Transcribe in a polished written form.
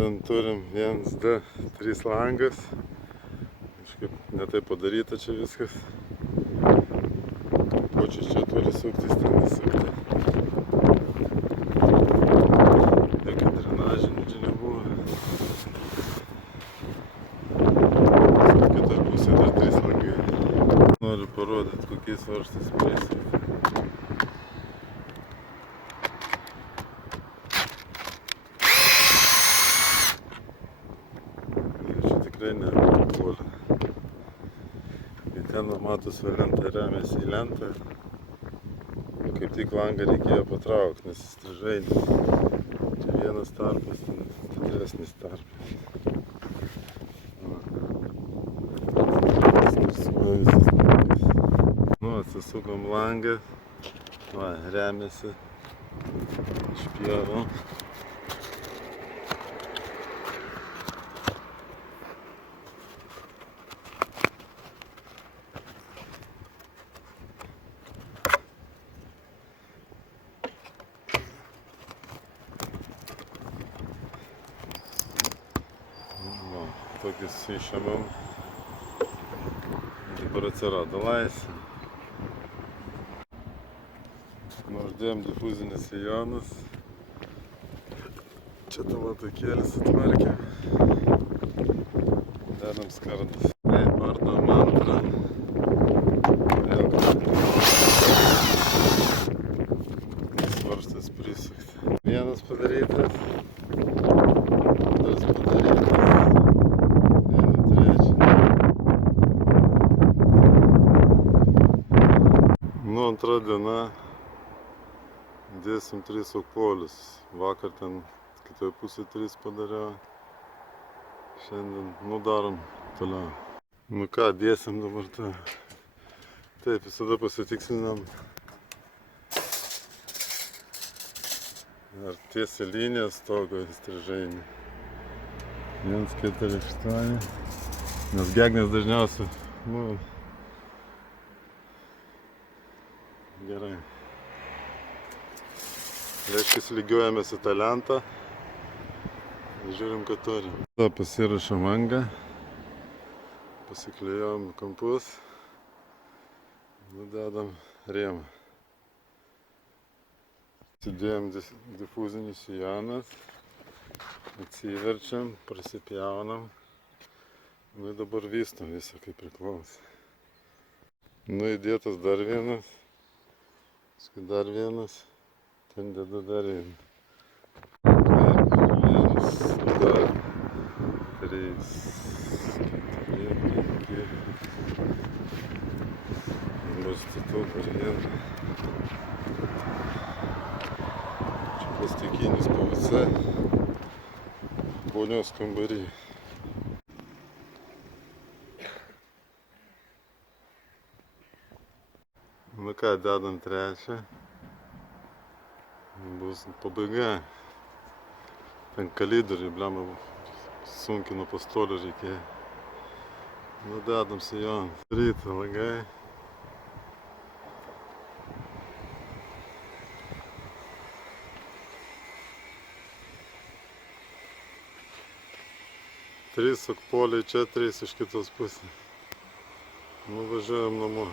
Šiandien turim 1, 2, 3 langas. Kažkaip netai padaryta čia viskas. Kočius čia turi suktis, ten nesukti. Jokių drenažinių čia nebuvo. Su kitoj pusėje dar 3 langai. Noriu parodyti, kokiais varžtais prisai. Tikrai nepuolė. Ten matos lenta remiasi į lentą. Kaip tik langą reikėjo patraukti, nes įstrižainis. Čia vienas tarpas, ten didesnis tarpas. Nu, atsisukom langą. Va, remiasi. Išpjovom. Tokius išėmėm. Dabar atsirado laisvė. Uždėjom difuzinis sijonus. Čia talatokėlis atvarkėm. Dedam skardas. Taip, ardom antrą. Vėl svarstas prisukti. Vienas padarytas. Tas padarytas. Nu, antra diena, dėsim 3 okpolius. Vakar ten kitoj pusėje 3 padariau. Šiandien, nu, darom toliau. Nu ką, dėsim dabar tą. Taip, visada pasitikslinam. Ar tiesiai linija stogo įstrižainį. 1, 4, 8. Nes gegnės dažniausiai, nu, gerai. Reiškia, lygiuojamės į tą lentą. Žiūrim, ką turim. Pasirašom angą. Pasiklijojom kampus. Nudedam rėmą. Atsidėjom difuzinį sijoną. Atsiverčiam, prasipjaunam. Nu ir dabar vystom visą, kaip priklauso. Nu įdėtas dar vienas. Paskui dar vienas. Ten dedu dar vieną. 1, 2, 3, 4, 5. Bus statau dar vieną. Čia plastikinis PVC. Vonios kambarį. Nu ką, dedam trečią. Bus pabaiga. Ten kalidoriai, blema, sunkiai nuo pastolio reikėjo. Nu, dedam sijoną. Ryto langai. Trys okpoliai čia, 3 iš kitos pusės. Nu, važiuojam namo.